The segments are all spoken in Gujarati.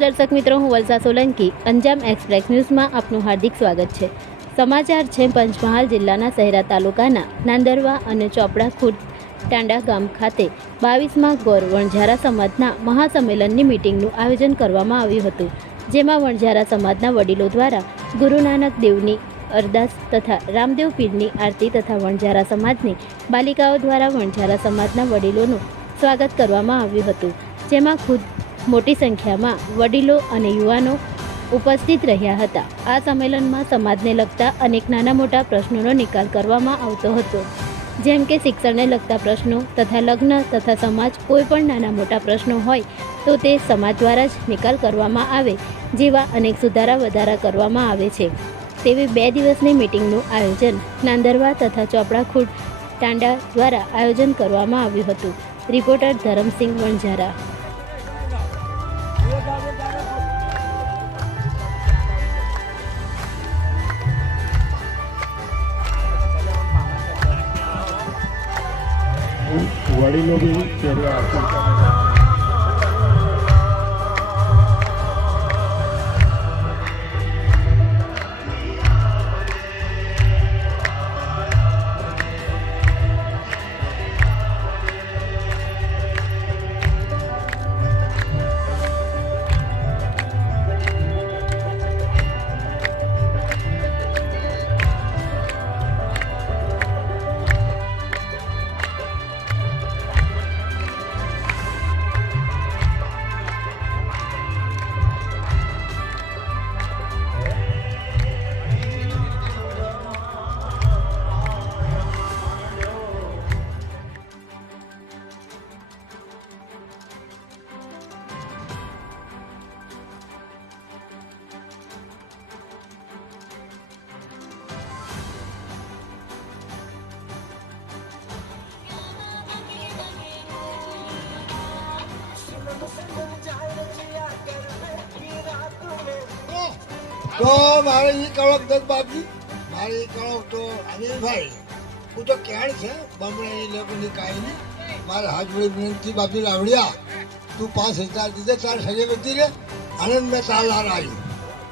દર્શક મિત્રો, હું વલસા સોલંકી, અંજામ એક્સપ્રેસ ન્યૂઝમાં આપનું હાર્દિક સ્વાગત છે. સમાચાર છે, પંચમહાલ જિલ્લાના શહેરા તાલુકાના નાંદરવા અને ચોપડા ખુર્દ, ટાંડા ગામ ખાતે બાવીસમાં ગોર વણઝારા સમાજના મહાસંમેલનની મિટિંગનું આયોજન કરવામાં આવ્યું હતું, જેમાં વણઝારા સમાજના વડીલો દ્વારા ગુરુ નાનક દેવની અરદાસ તથા રામદેવ પીરની આરતી તથા વણઝારા સમાજની બાલિકાઓ દ્વારા વણઝારા સમાજના વડીલોનું સ્વાગત કરવામાં આવ્યું હતું, જેમાં ખુદ મોટી સંખ્યામાં વડીલો અને યુવાનો ઉપસ્થિત રહ્યા હતા. આ સંમેલનમાં સમાજને લગતા અનેક નાના મોટા પ્રશ્નોનો નિકાલ કરવામાં આવતો હતો. જેમ કે શિક્ષણને લગતા પ્રશ્નો તથા લગ્ન તથા સમાજ કોઈ પણ નાના મોટા પ્રશ્નો હોય તો તે સમાજ દ્વારા જ નિકાલ કરવામાં આવે જેવા અનેક સુધારા વધારા કરવામાં આવે છે. તેવી બે દિવસની મિટિંગનું આયોજન નાંદરવા તથા ચોપડા ખુડ ટાંડા દ્વારા આયોજન કરવામાં આવ્યું હતું. રિપોર્ટર ધરમસિંહ વણઝારા. વડીલો બી ત્યારે આરતી તો મારે એ કળક દત્ત બાપજી, મારે એ કળક તો અનિલભાઈ. હું તો કેણ છે, બમણે એ લોકોની કાંઈ મારે હાથ જોડી વિનંતી, બાપજી લાવડ્યા તું પાંચ હજાર દીધે, ચાર સગે બધી રે આનંદ મેં તાર લાર આવી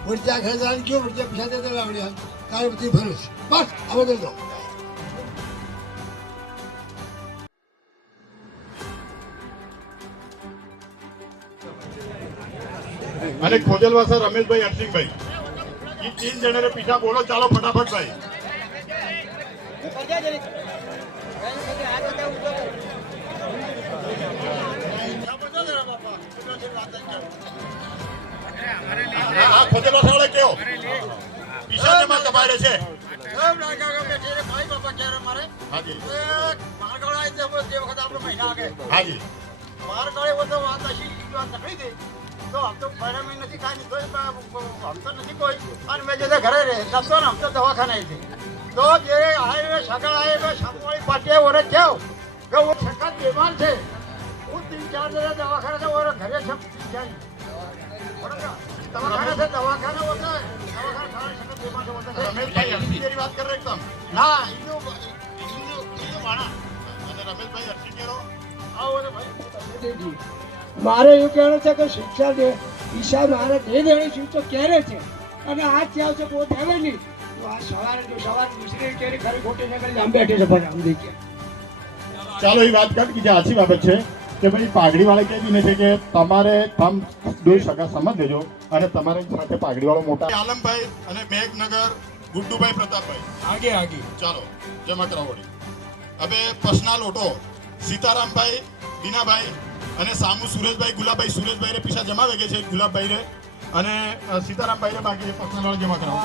વળત્યા ખેંચાણ કયો વળત્યા પૈસા દેતા લાવડ્યા તારે બધી ફરસ બસ હવે બધું તો અને ખોજલવાસા રમેશભાઈ હરસિંહભાઈ તીન જણાને પીછા બોલો ચાલો ફટાફટ ભાઈ. હા, હા, ખોજલવાસા વાળા કયો પીછા જેમાં કપાડે છે. હાજી. હાજી. ઘરે રહે જતો ને આમ તો દવાખાને છે. તો જે હાઈવે સગા હાઈવે સામવાળી પાટીએ ઓરે કહ્યો કે હું સખત બીમાર છે. હું તીન ચાર જણા દવાખાને છે ઓરે ઘરે છે બરાબર? દવાખાને છે દવાખાને હોતા દવાખાને સારા સખત બીમાર છે હોતા. રમેશભાઈ વાત કરે એકદમ. ના હિન્દુ હિન્દુ હિન્દુ માણા. અને રમેશભાઈ હરસિંહ કેરો. આવો ને ભાઈ. મારે એવું કહેવું છે કે શિક્ષા દે ઈશા મારે દે દેણી સૂચો તો ક્યારે છે? અને આ ત્યાં છે બહુ થયેલો નહીં તો આ સવારે જો સવારે દૂસરી કેરી ખરી ખોટી નીકળી આમ બેઠી છે પણ આમ દેખીએ ચાલો એ વાત કર કે જે આછી બાબત છે કે ભાઈ પાઘડી વાળા ને છે કે તમારે તમ દોઈ સગા સમજ દેજો અને તમારી સાથે પાઘડી વાળો મોટા આલમભાઈ અને મેઘનગર ગુડ્ડુભાઈ પ્રતાપભાઈ. આગે આગે. ચાલો જમા કરાવડી હવે પસના લોટો સીતારામભાઈ બીનાભાઈ અને સામુ સુરજભાઈ ગુલાબભાઈ સુરેશભાઈને પૈસા જમા વેગે છે ગુલાબભાઈને. અને સીતારામભાઈને બાકી પક્ષનાળ જમા કરાવો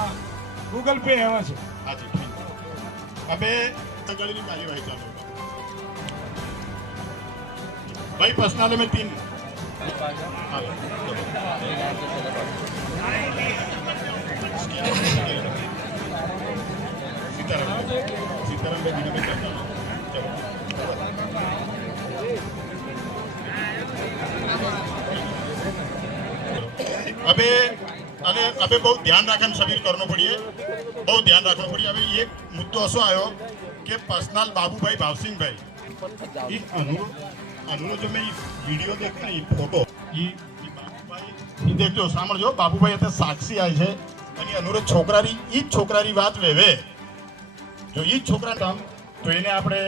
ગૂગલ પે એવા છે. હાજી હવે તગડીની કાર્યવાહી ચાલો ભાઈ પર્સનલ મેં તીન. સીતારામ. સીતારામભાઈ બીજું કંઈ હવે અને હવે બહુ ધ્યાન રાખવાનું સમીર કરવું પડીએ. બહુ ધ્યાન રાખવું પડીએ. હવે એક મુદ્દો શું આવ્યો કે પર્સનલ બાબુભાઈ ભાવસિંહભાઈ. અનુરોધ જો મેં વીડિયો દેખ્યો ને એ ફોટો એ બાબુભાઈ દેખજો સાંભળજો, બાબુભાઈ અત્યારે સાક્ષી આવી છે. અને અનુરોધ છોકરાની એ જ છોકરાની વાત વેવે. જો એ જ છોકરા કામ, તો એને આપણે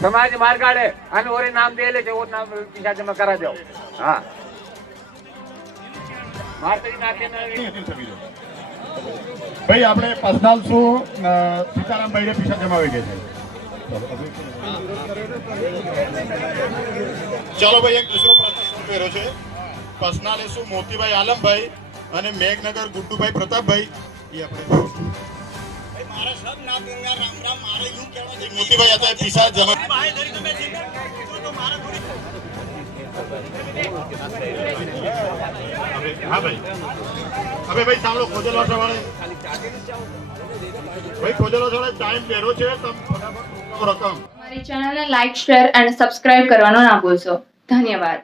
સમાજ માર કાઢે અને ઓરે નામ દે લે છે ઓ નામ પૈસા જમા કરા દો. હા. માર નાખે ભાઈ આપણે પર્સનલ શું અ, સીતારામભાઈને પૈસા જમાવી ગયા છે. ચાલો ભાઈ એક દૂસરો પ્રશ્ન શું કર્યો છે. પર્સનલ શું મોતીભાઈ આલમભાઈ અને મેઘનગર ગુડ્ડુભાઈ પ્રતાપભાઈ એ આપણે મોતીભાઈ હતા પૈસા જમા હવે હા ભાઈ. હવે ભાઈ સાંભળો ખોજેલો સવારે ભાઈ ખોજેલો સવારે ટાઈમ પહેરો છે તમે ફટાફટ મોકલો રકમ. મારી ચેનલને લાઈક શેર એન્ડ સબસ્ક્રાઇબ કરવાનું ના ભૂલશો. ધન્યવાદ.